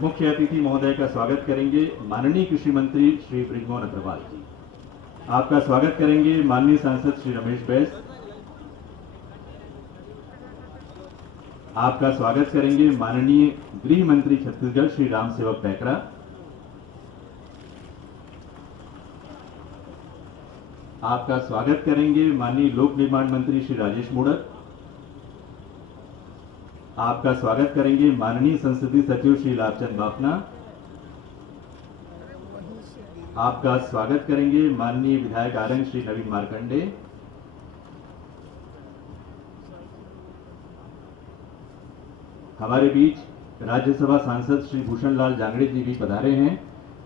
मुख्य अतिथि महोदय का स्वागत करेंगे माननीय कृषि मंत्री श्री बृजमोहन अग्रवाल जी। आपका स्वागत करेंगे माननीय सांसद श्री रमेश बैस। आपका स्वागत करेंगे माननीय गृह मंत्री छत्तीसगढ़ श्री राम सेवक पैकरा। आपका स्वागत करेंगे माननीय लोक निर्माण मंत्री श्री राजेश मूणत। आपका स्वागत करेंगे माननीय संसदीय सचिव श्री लाभचंद बाफना। आपका स्वागत करेंगे माननीय विधायक आरंग श्री नवीन मार्कंडे। हमारे बीच राज्यसभा सांसद श्री भूषण लाल जांगड़े जी भी पधारे हैं।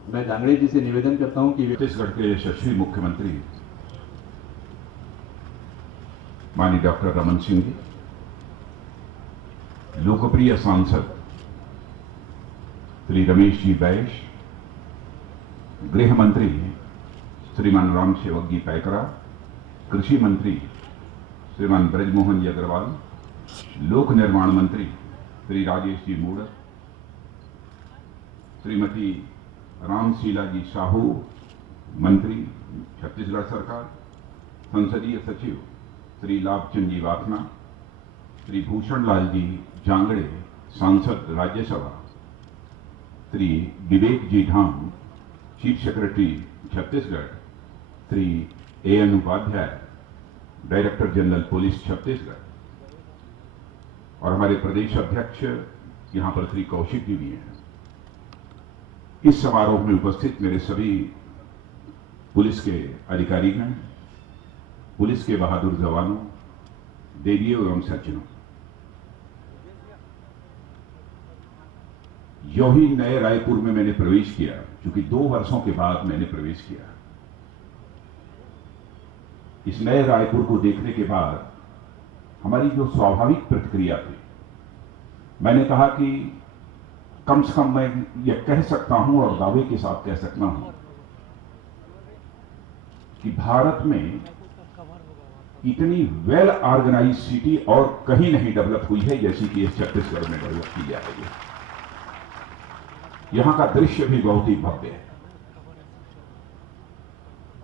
मैं जांगड़े जी से निवेदन करता हूं कि छत्तीसगढ़ के यशस्वी मुख्यमंत्री माननीय डॉक्टर रमन सिंह जी, लोकप्रिय सांसद श्री रमेश जी बैस, गृह मंत्री श्रीमान राम सेवक जी पैकरा, कृषि मंत्री श्रीमान बृजमोहन जी अग्रवाल, लोक निर्माण मंत्री श्री राजेश जी मूणत, श्रीमती रामशीला जी साहू, मंत्री छत्तीसगढ़ सरकार, संसदीय सचिव श्री लाभचंद जी बाफना, श्री भूषण लाल जी जांगड़े, सांसद Rajya Sabha, Shri Vivek ji Dham, chief secretary Chhattisgarh, Shri A N Upadhyay, director general police Chhattisgarh, और हमारे प्रदेश अध्यक्ष यहां पर श्री कौशिक जी भी हैं। इस समारोह में उपस्थित मेरे सभी पुलिस के अधिकारीगण, पुलिस के बहादुर जवानों, देवियों एवं सज्जनों, यो ही नए रायपुर में मैंने प्रवेश किया, क्योंकि 2 वर्षों के बाद मैंने प्रवेश किया। इस नए रायपुर को देखने के बाद हमारी जो स्वाभाविक प्रतिक्रिया थी, मैंने कहा कि कम से कम मैं यह कह सकता हूं और दावे के साथ कह सकता हूं कि भारत में इतनी वेल ऑर्गेनाइज सिटी और कहीं नहीं डेवलप हुई है जैसी कि इस छत्तीसगढ़ में डेवलप की जा रही है। यहां का दृश्य भी बहुत ही भव्य है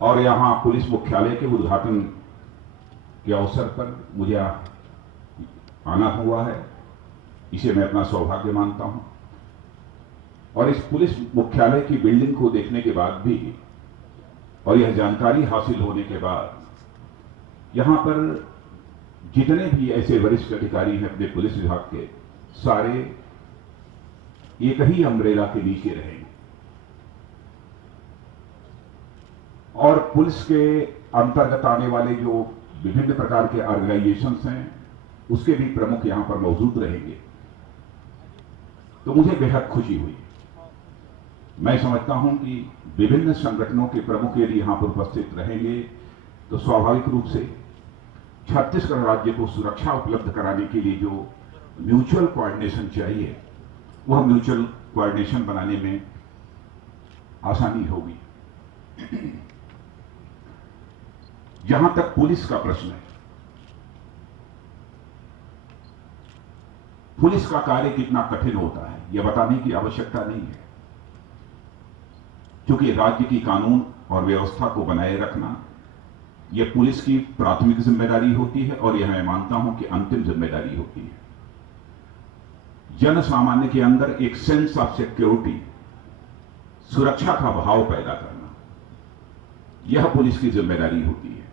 और यहां पुलिस मुख्यालय के उद्घाटन के अवसर पर मुझे आना हुआ है। इसे मैं अपना सौभाग्य मानता हूं और इस पुलिस मुख्यालय की बिल्डिंग को देखने के बाद भी और यह जानकारी हासिल होने के बाद यहां पर जितने भी ऐसे वरिष्ठ अधिकारी हैं अपने पुलिस विभाग के, सारे एक ही अम्ब्रेला के नीचे रहेंगे और पुलिस के अंतर्गत आने वाले जो विभिन्न प्रकार के ऑर्गेनाइजेशंस हैं उसके भी प्रमुख यहां पर मौजूद रहेंगे। तो मुझे बेहद खुशी हुई। मैं समझता हूं कि विभिन्न संगठनों के प्रमुख यदि यहां पर उपस्थित रहेंगे तो स्वाभाविक रूप से छत्तीसगढ़ राज्य को सुरक्षा उपलब्ध कराने के लिए जो म्यूचुअल कोऑर्डिनेशन चाहिए वह म्यूचुअल कोऑर्डिनेशन बनाने में आसानी होगी। जहां तक पुलिस का प्रश्न है, पुलिस का कार्य कितना कठिन होता है यह बताने की आवश्यकता नहीं है, क्योंकि राज्य की कानून और व्यवस्था को बनाए रखना यह पुलिस की प्राथमिक जिम्मेदारी होती है और यह मैं मानता हूं कि अंतिम जिम्मेदारी होती है। जन सामान्य के अंदर एक सेंस ऑफ सिक्योरिटी, सुरक्षा का भाव पैदा करना, यह पुलिस की जिम्मेदारी होती है।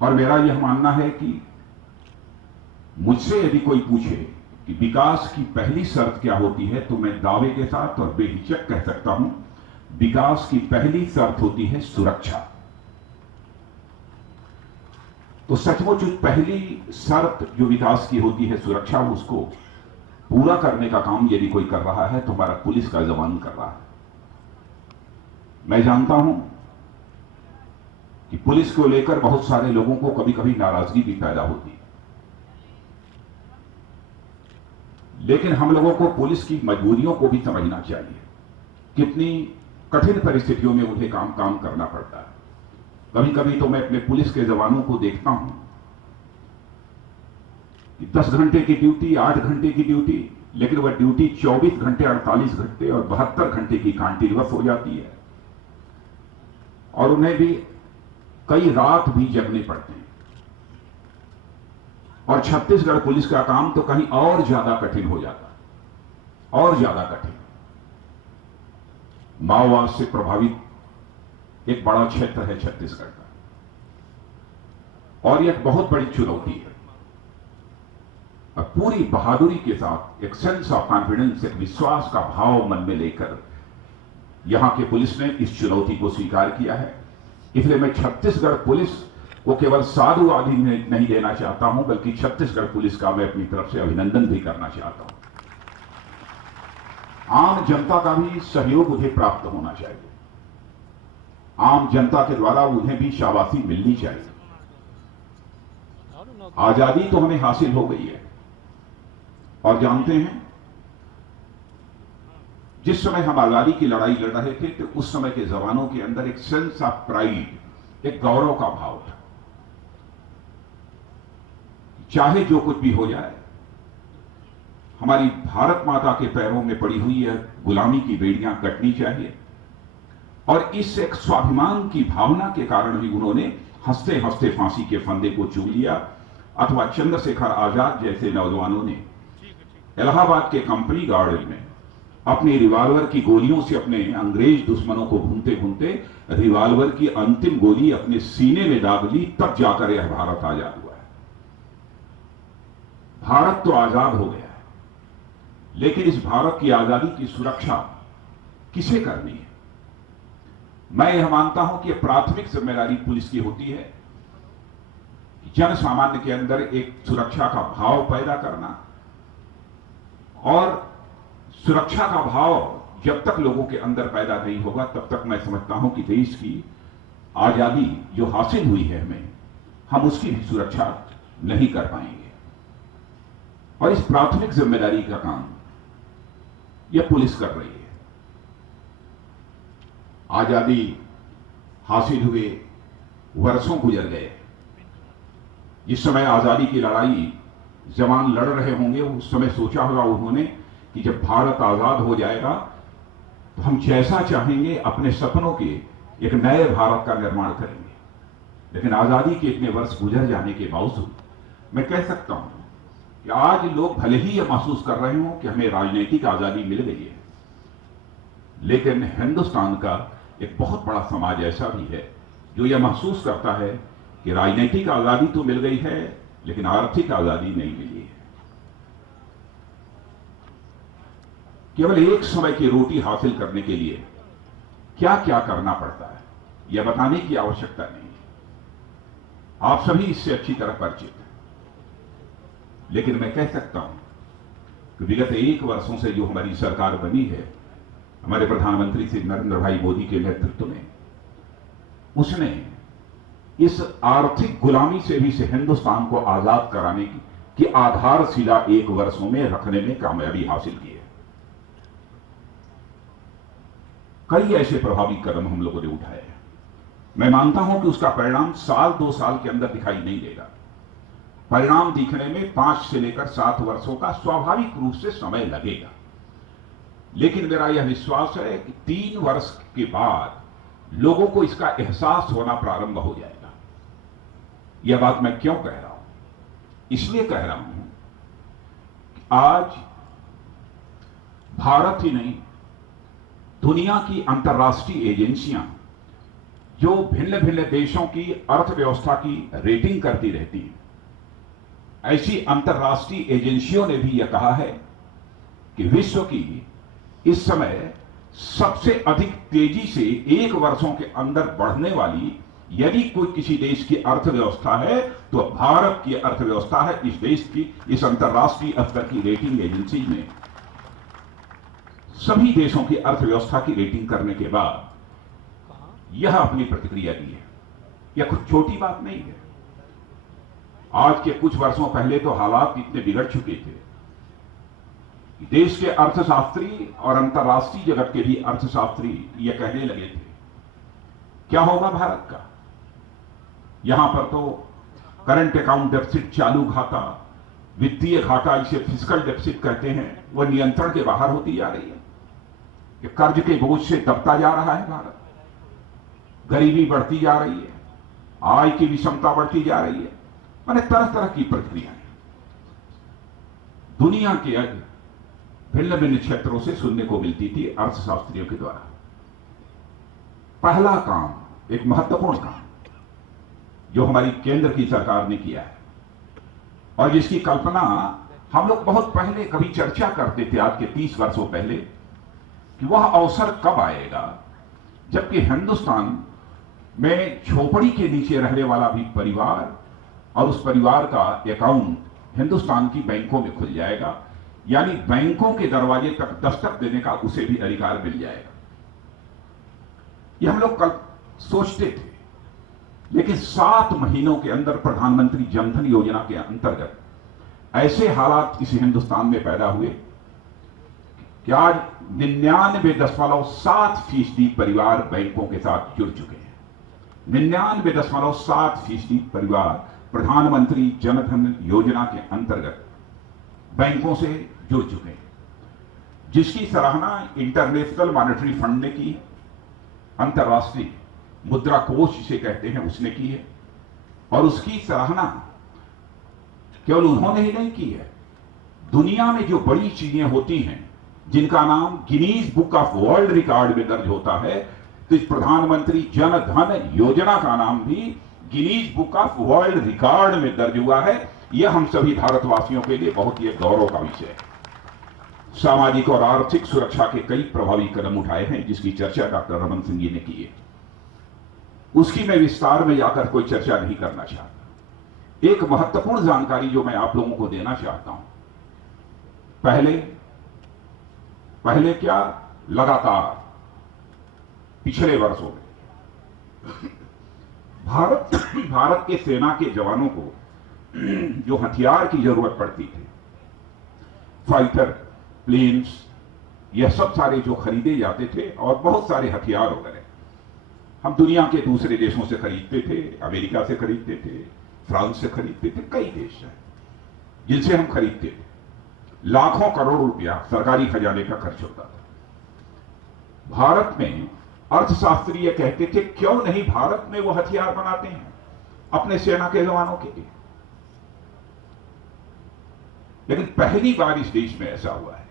और मेरा यह मानना है कि मुझसे यदि कोई पूछे कि विकास की पहली शर्त क्या होती है, तो मैं दावे के साथ और बेहिचक कह सकता हूं, विकास की पहली शर्त होती है सुरक्षा। तो सचमुच पहली शर्त जो विकास की होती है सुरक्षा, उसको पूरा करने का काम यदि कोई कर रहा है तो हमारा पुलिस का जवान कर रहा है। मैं जानता हूं कि पुलिस को लेकर बहुत सारे लोगों को कभी कभी नाराजगी भी पैदा होती है, लेकिन हम लोगों को पुलिस की मजबूरियों को भी समझना चाहिए। कितनी कठिन परिस्थितियों में उन्हें काम करना पड़ता है। कभी कभी तो मैं अपने पुलिस के जवानों को देखता हूं कि 10 घंटे की ड्यूटी, 8 घंटे की ड्यूटी, लेकिन वह ड्यूटी 24 घंटे, 48 घंटे और 72 घंटे की कंटीन्यूअस हो जाती है और उन्हें भी कई रात भी जगने पड़ते हैं। और छत्तीसगढ़ पुलिस का काम तो कहीं और ज्यादा कठिन हो जाता है, और ज्यादा कठिन। माओवाद से प्रभावित एक बड़ा क्षेत्र है छत्तीसगढ़ का और यह एक बहुत बड़ी चुनौती है। और पूरी बहादुरी के साथ एक सेंस ऑफ कॉन्फिडेंस, एक विश्वास का भाव मन में लेकर यहां के पुलिस ने इस चुनौती को स्वीकार किया है। इसलिए मैं छत्तीसगढ़ पुलिस को केवल साधुवादी नहीं देना चाहता हूं, बल्कि छत्तीसगढ़ पुलिस का मैं अपनी तरफ से अभिनंदन भी करना चाहता हूं। आम जनता का भी सहयोग उन्हें प्राप्त होना चाहिए, आम जनता के द्वारा उन्हें भी शाबाशी मिलनी चाहिए। आजादी तो हमें हासिल हो गई है और जानते हैं जिस समय हम आजादी की लड़ाई लड़ रहे थे तो उस समय के जवानों के अंदर एक सेंस ऑफ प्राइड, एक गौरव का भाव था। चाहे जो कुछ भी हो जाए, हमारी भारत माता के पैरों में पड़ी हुई है गुलामी की बेड़ियां कटनी चाहिए। और इस एक स्वाभिमान की भावना के कारण ही उन्होंने हंसते हंसते फांसी के फंदे को चूम लिया, अथवा चंद्रशेखर आजाद जैसे नौजवानों ने इलाहाबाद के कंपनी गार्डन में अपनी रिवॉल्वर की गोलियों से अपने अंग्रेज दुश्मनों को भूनते भूनते रिवॉल्वर की अंतिम गोली अपने सीने में दाग ली, तब जाकर यह भारत आजाद हुआ है। भारत तो आजाद हो गया है, लेकिन इस भारत की आजादी की सुरक्षा किसे करनी है? मैं यह मानता हूं कि प्राथमिक जिम्मेदारी पुलिस की होती है, जन सामान्य के अंदर एक सुरक्षा का भाव पैदा करना। और सुरक्षा का भाव जब तक लोगों के अंदर पैदा नहीं होगा, तब तक मैं समझता हूं कि देश की आजादी जो हासिल हुई है हमें, हम उसकी भी सुरक्षा नहीं कर पाएंगे। और इस प्राथमिक जिम्मेदारी का काम यह पुलिस कर रही है। आजादी हासिल हुए वर्षों गुजर गए। जिस समय आजादी की लड़ाई जवान लड़ रहे होंगे, उस समय सोचा होगा उन्होंने कि जब भारत आजाद हो जाएगा तो हम जैसा चाहेंगे अपने सपनों के एक नए भारत का निर्माण करेंगे। लेकिन आजादी के इतने वर्ष गुजर जाने के बावजूद मैं कह सकता हूं कि आज लोग भले ही यह महसूस कर रहे हो कि हमें राजनीतिक आजादी मिल गई है, लेकिन हिंदुस्तान का एक बहुत बड़ा समाज ऐसा भी है जो यह महसूस करता है कि राजनीतिक आजादी तो मिल गई है, लेकिन आर्थिक आजादी नहीं मिली है। केवल एक समय की रोटी हासिल करने के लिए क्या क्या करना पड़ता है, यह बताने की आवश्यकता नहीं है। आप सभी इससे अच्छी तरह परिचित हैं। लेकिन मैं कह सकता हूं कि विगत 1 वर्षों से जो हमारी सरकार बनी है, हमारे प्रधानमंत्री श्री नरेंद्र भाई मोदी के नेतृत्व में, उसने इस आर्थिक गुलामी से भी से हिंदुस्तान को आजाद कराने की आधारशिला 1 वर्षों में रखने में कामयाबी हासिल की है। कई ऐसे प्रभावी कदम हम लोगों ने उठाए हैं। मैं मानता हूं कि उसका परिणाम 1-2 साल के अंदर दिखाई नहीं देगा। परिणाम दिखने में 5 से लेकर 7 वर्षों का स्वाभाविक रूप से समय लगेगा। लेकिन मेरा यह विश्वास है कि 3 वर्ष के बाद लोगों को इसका एहसास होना प्रारंभ हो जाएगा। यह बात मैं क्यों कह रहा हूं? इसलिए कह रहा हूं कि आज भारत ही नहीं, दुनिया की अंतर्राष्ट्रीय एजेंसियां जो भिन्न भिन्न देशों की अर्थव्यवस्था की रेटिंग करती रहती हैं, ऐसी अंतर्राष्ट्रीय एजेंसियों ने भी यह कहा है कि विश्व की इस समय सबसे अधिक तेजी से 1 वर्षों के अंदर बढ़ने वाली यदि कोई किसी देश की अर्थव्यवस्था है तो भारत की अर्थव्यवस्था है। इस देश की, इस अंतर्राष्ट्रीय स्तर की रेटिंग एजेंसी ने सभी देशों की अर्थव्यवस्था की रेटिंग करने के बाद यह अपनी प्रतिक्रिया दी है। यह कुछ छोटी बात नहीं है। आज के कुछ वर्षों पहले तो हालात इतने बिगड़ चुके थे कि देश के अर्थशास्त्री और अंतर्राष्ट्रीय जगत के भी अर्थशास्त्री यह कहने लगे थे, क्या होगा भारत का? यहां पर तो करंट अकाउंट डेफिसिट, चालू खाता वित्तीय घाटा, जिसे फिस्कल डेफिसिट कहते हैं, वह नियंत्रण के बाहर होती जा रही है कि कर्ज के बोझ से दबता जा रहा है भारत, गरीबी बढ़ती जा रही है, आय की विषमता बढ़ती जा रही है। मैंने तरह तरह की प्रक्रियाएं दुनिया के भिन्न भिन्न क्षेत्रों से सुनने को मिलती थी अर्थशास्त्रियों के द्वारा। पहला काम, एक महत्वपूर्ण काम जो हमारी केंद्र की सरकार ने किया है और जिसकी कल्पना हम लोग बहुत पहले कभी चर्चा करते थे, आज के 30 वर्षों पहले, कि वह अवसर कब आएगा जबकि हिंदुस्तान में झोपड़ी के नीचे रहने वाला भी परिवार और उस परिवार का अकाउंट हिंदुस्तान की बैंकों में खुल जाएगा, यानी बैंकों के दरवाजे तक दस्तक देने का उसे भी अधिकार मिल जाएगा। यह हम लोग कल सोचते थे, लेकिन 7 महीनों के अंदर प्रधानमंत्री जनधन योजना के अंतर्गत ऐसे हालात इस हिंदुस्तान में पैदा हुए कि आज 99.7% परिवार बैंकों के साथ जुड़ चुके हैं। 99.7% परिवार प्रधानमंत्री जनधन योजना के अंतर्गत बैंकों से जुड़ चुके हैं, जिसकी सराहना इंटरनेशनल मॉनेटरी फंड ने की, अंतर्राष्ट्रीय मुद्रा कोष जिसे कहते हैं उसने की है। और उसकी सराहना केवल उन्होंने ही नहीं की है, दुनिया में जो बड़ी चीजें होती हैं जिनका नाम Guinness book of world record में दर्ज होता है, तो इस प्रधानमंत्री जन धन योजना का नाम भी Guinness book of world record में दर्ज हुआ है। यह हम सभी भारतवासियों के लिए बहुत ही गौरव का विषय है। सामाजिक और आर्थिक सुरक्षा के कई प्रभावी कदम उठाए हैं, जिसकी चर्चा डॉक्टर रमन सिंह जी ने की है। उसकी मैं विस्तार में जाकर कोई चर्चा नहीं करना चाहता। एक महत्वपूर्ण जानकारी जो मैं आप लोगों को देना चाहता हूं, पहले क्या, लगातार पिछले वर्षों में भारत के सेना के जवानों को जो हथियार की जरूरत पड़ती थी, फाइटर प्लेन्स, यह सब सारे जो खरीदे जाते थे, और बहुत सारे हथियार वगैरह हम दुनिया के दूसरे देशों से खरीदते थे, अमेरिका से खरीदते थे, फ्रांस से खरीदते थे, कई देश हैं जिनसे हम खरीदते थे। लाखों करोड़ रुपया सरकारी खजाने का खर्च होता था। भारत में अर्थशास्त्री ये कहते थे, क्यों नहीं भारत में वो हथियार बनाते हैं अपने सेना के जवानों के लिए। लेकिन पहली बार इस देश में ऐसा हुआ है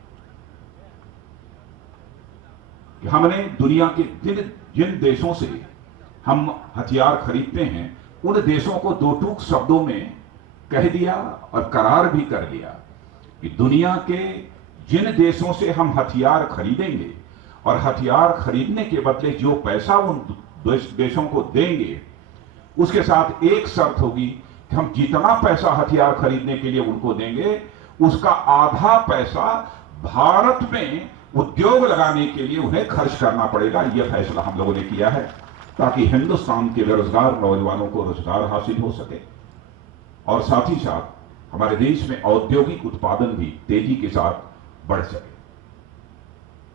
कि हमने दुनिया के जिन देशों से हम हथियार खरीदते हैं, उन देशों को 2 टूक शब्दों में कह दिया और करार भी कर दिया कि दुनिया के जिन देशों से हम हथियार खरीदेंगे और हथियार खरीदने के बदले जो पैसा उन देशों को देंगे, उसके साथ एक शर्त होगी कि हम जितना पैसा हथियार खरीदने के लिए उनको देंगे, उसका आधा पैसा भारत में उद्योग लगाने के लिए उन्हें खर्च करना पड़ेगा। यह फैसला हम लोगों ने किया है ताकि हिंदुस्तान के बेरोजगार नौजवानों को रोजगार हासिल हो सके और साथ ही साथ हमारे देश में औद्योगिक उत्पादन भी तेजी के साथ बढ़ सके।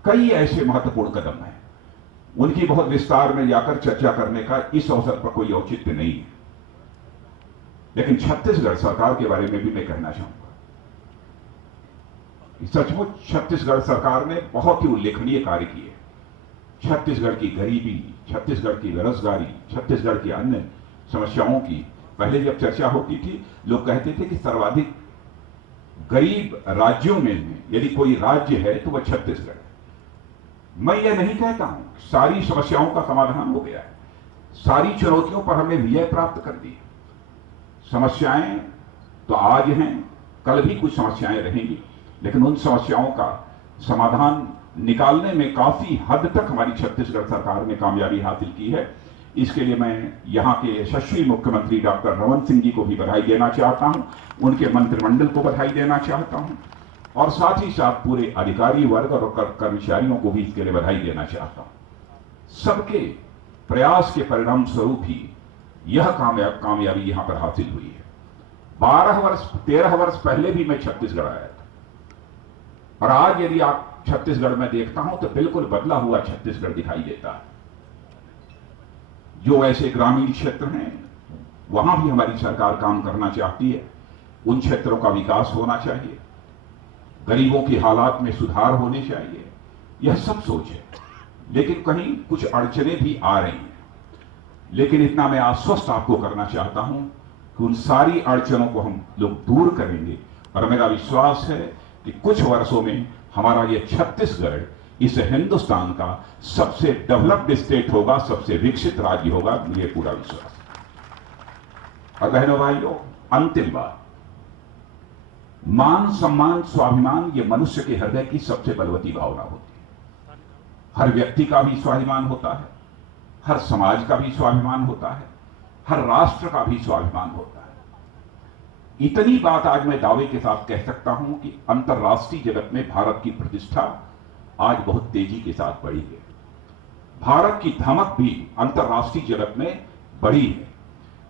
कई ऐसे महत्वपूर्ण कदम हैं, उनकी बहुत विस्तार में जाकर चर्चा करने का इस अवसर पर कोई औचित्य नहीं है, लेकिन छत्तीसगढ़ सरकार के बारे में भी मैं कहना चाहूंगा। सचमुच छत्तीसगढ़ सरकार ने बहुत ही उल्लेखनीय कार्य किए। छत्तीसगढ़ की गरीबी, छत्तीसगढ़ की बेरोजगारी, छत्तीसगढ़ की अन्य समस्याओं की पहले जब चर्चा होती थी, लोग कहते थे कि सर्वाधिक गरीब राज्यों में यदि कोई राज्य है तो वह छत्तीसगढ़ है। मैं यह नहीं कहता हूं सारी समस्याओं का समाधान हो गया है, सारी चुनौतियों पर हमने विजय प्राप्त कर दी। समस्याएं तो आज हैं, कल भी कुछ समस्याएं रहेंगी, लेकिन उन समस्याओं का समाधान निकालने में काफी हद तक हमारी छत्तीसगढ़ सरकार ने कामयाबी हासिल की है। इसके लिए मैं यहाँ के यशस्वी मुख्यमंत्री डॉक्टर रमन सिंह जी को भी बधाई देना चाहता हूँ, उनके मंत्रिमंडल को बधाई देना चाहता हूँ और साथ ही साथ पूरे अधिकारी वर्ग और कर्मचारियों को भी इसके लिए बधाई देना चाहता हूँ। सबके प्रयास के परिणाम स्वरूप ही यह कामयाबी यहाँ पर हासिल हुई है। 13 वर्ष पहले भी मैं छत्तीसगढ़ आया था और आज यदि आप छत्तीसगढ़ में देखता हूं तो बिल्कुल बदला हुआ छत्तीसगढ़ दिखाई देता है। जो ऐसे ग्रामीण क्षेत्र हैं वहां भी हमारी सरकार काम करना चाहती है, उन क्षेत्रों का विकास होना चाहिए, गरीबों की हालात में सुधार होने चाहिए, यह सब सोच है। लेकिन कहीं कुछ अड़चने भी आ रही हैं। लेकिन इतना मैं आश्वस्त आपको करना चाहता हूं कि उन सारी अड़चनों को हम लोग दूर करेंगे और मेरा विश्वास है कि कुछ वर्षों में हमारा ये छत्तीसगढ़ इस हिंदुस्तान का सबसे डेवलप्ड स्टेट होगा, सबसे विकसित राज्य होगा, मुझे पूरा विश्वास है। और बहनों भाइयों, अंतिम बात, मान सम्मान स्वाभिमान ये मनुष्य के हृदय की सबसे बलवती भावना होती है। हर व्यक्ति का भी स्वाभिमान होता है, हर समाज का भी स्वाभिमान होता है, हर राष्ट्र का भी स्वाभिमान होता है। इतनी बात आज मैं दावे के साथ कह सकता हूं कि अंतर्राष्ट्रीय जगत में भारत की प्रतिष्ठा आज बहुत तेजी के साथ बढ़ी है। भारत की धमक भी अंतर्राष्ट्रीय जगत में बढ़ी है।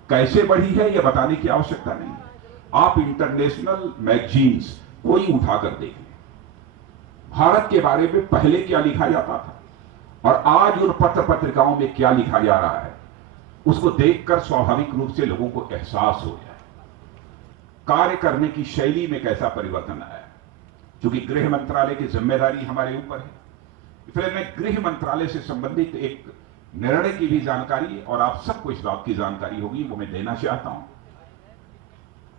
कैसे बढ़ी है यह बताने की आवश्यकता नहीं है। आप इंटरनेशनल मैगजीन्स कोई उठाकर देख लें, भारत के बारे में पहले क्या लिखा जाता था और आज उन पत्र पत्रिकाओं में क्या लिखा जा रहा है, उसको देखकर स्वाभाविक रूप से लोगों को एहसास हो जाए कार्य करने की शैली में कैसा परिवर्तन आया। क्योंकि गृह मंत्रालय की जिम्मेदारी हमारे ऊपर है, इसलिए मैं गृह मंत्रालय से संबंधित एक निर्णय की भी जानकारी, और आप सबको इस बात की जानकारी होगी, वो मैं देना चाहता हूं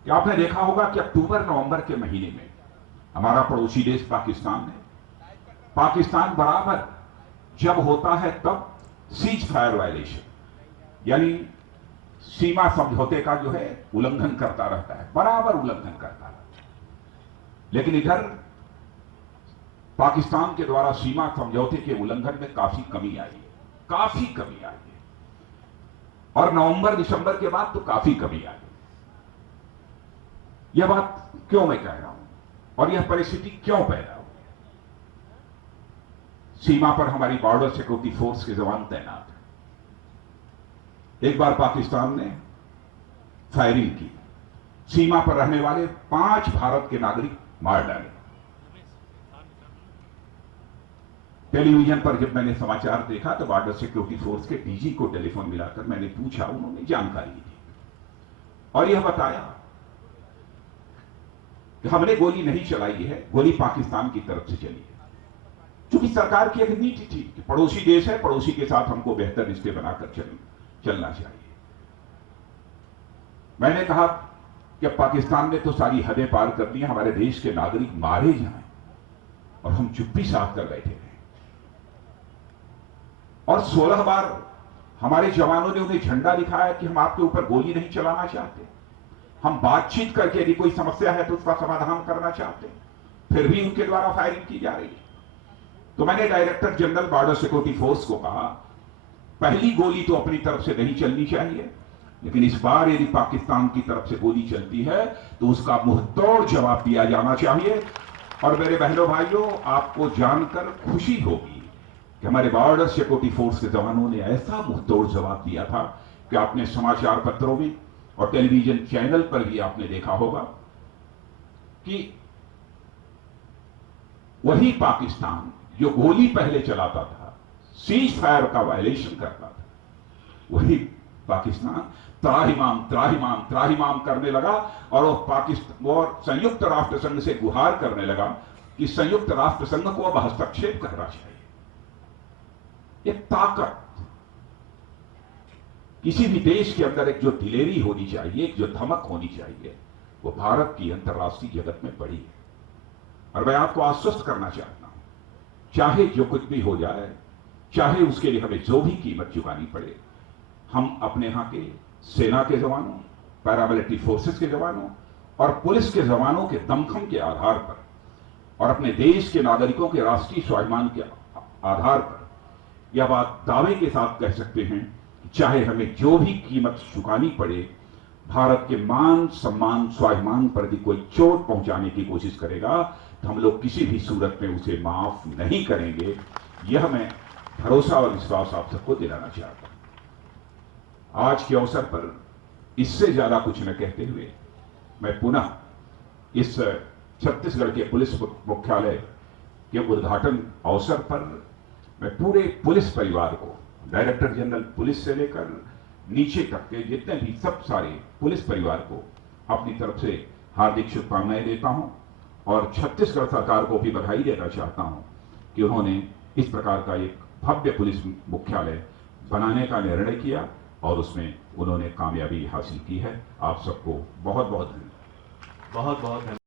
कि आपने देखा होगा कि अक्टूबर नवंबर के महीने में हमारा पड़ोसी देश पाकिस्तान बराबर जब होता है तब सीज फायर वायलेशन यानी सीमा समझौते का जो है उल्लंघन करता रहता है, बराबर उल्लंघन करता रहता है। लेकिन इधर पाकिस्तान के द्वारा सीमा समझौते के उल्लंघन में काफी कमी आई है, काफी कमी आई है, और नवंबर दिसंबर के बाद तो काफी कमी आई है। यह बात क्यों मैं कह रहा हूं और यह परिस्थिति क्यों पैदा हुई? सीमा पर हमारी बॉर्डर सिक्योरिटी फोर्स के जवान तैनात हैं। एक बार पाकिस्तान ने फायरिंग की, सीमा पर रहने वाले 5 भारत के नागरिक मार डाले। टेलीविजन पर जब मैंने समाचार देखा तो बॉर्डर सिक्योरिटी फोर्स के डीजी को टेलीफोन मिलाकर मैंने पूछा, उन्होंने जानकारी दी और यह बताया कि हमने गोली नहीं चलाई है, गोली पाकिस्तान की तरफ से चली है। क्योंकि सरकार की एक नीति थी कि पड़ोसी देश है, पड़ोसी के साथ हमको बेहतर रिश्ते बनाकर चलना चाहिए। मैंने कहा कि पाकिस्तान ने तो सारी हदें पार कर दी, हमारे देश के नागरिक मारे जाएं और हम चुप्पी साध कर बैठे रहे, और 16 बार हमारे जवानों ने उन्हें झंडा दिखाया कि हम आपके ऊपर गोली नहीं चलाना चाहते, हम बातचीत करके यदि कोई समस्या है तो उसका समाधान करना चाहते, फिर भी उनके द्वारा फायरिंग की जा रही है। तो मैंने director general border security force को कहा, पहली गोली तो अपनी तरफ से नहीं चलनी चाहिए, लेकिन इस बार यदि पाकिस्तान की तरफ से गोली चलती है तो उसका मुंहतोड़ जवाब दिया जाना चाहिए। और मेरे बहनों भाइयों, आपको जानकर खुशी होगी कि हमारे बॉर्डर सिक्योरिटी फोर्स के जवानों ने ऐसा मुंहतोड़ जवाब दिया था कि आपने समाचार पत्रों में और टेलीविजन चैनल पर भी आपने देखा होगा कि वही पाकिस्तान जो गोली पहले चलाता था, सीज फायर का वायलेशन करता था, वही पाकिस्तान त्राहिमाम त्राहिमाम त्राहिमाम करने लगा और वो पाकिस्तान और संयुक्त राष्ट्र संघ से गुहार करने लगा कि संयुक्त राष्ट्र संघ को अब हस्तक्षेप करना चाहिए। ये ताकत किसी भी देश के अंदर एक जो दिलेरी होनी चाहिए, एक जो धमक होनी चाहिए, वो भारत की अंतर्राष्ट्रीय जगत में बड़ी है। और मैं आपको आश्वस्त करना चाहता हूं, चाहे जो कुछ भी हो जाए, चाहे उसके लिए हमें जो भी कीमत चुकानी पड़े, हम अपने यहां के सेना के जवानों, पैरामिलिट्री फोर्सेस के जवानों और पुलिस के जवानों के दमखम के आधार पर और अपने देश के नागरिकों के राष्ट्रीय स्वाभिमान के आधार पर यह बात दावे के साथ कह सकते हैं, चाहे हमें जो भी कीमत चुकानी पड़े, भारत के मान सम्मान स्वाभिमान पर यदि कोई चोट पहुंचाने की कोशिश करेगा तो हम लोग किसी भी सूरत में उसे माफ नहीं करेंगे। यह मैं भरोसा और विश्वास आप सबको दिलाना चाहता हूं। आज के अवसर पर इससे ज्यादा कुछ न कहते हुए मैं पुनः इस छत्तीसगढ़ के पुलिस मुख्यालय के उद्घाटन अवसर पर मैं पूरे पुलिस परिवार को, डायरेक्टर जनरल पुलिस से लेकर नीचे तक के जितने भी सब सारे पुलिस परिवार को अपनी तरफ से हार्दिक शुभकामनाएं देता हूं और छत्तीसगढ़ सरकार को भी बधाई देना चाहता हूं कि उन्होंने इस प्रकार का एक भव्य पुलिस मुख्यालय बनाने का निर्णय किया और उसमें उन्होंने कामयाबी हासिल की है। आप सबको बहुत बहुत धन्यवाद। बहुत बहुत धन्यवाद।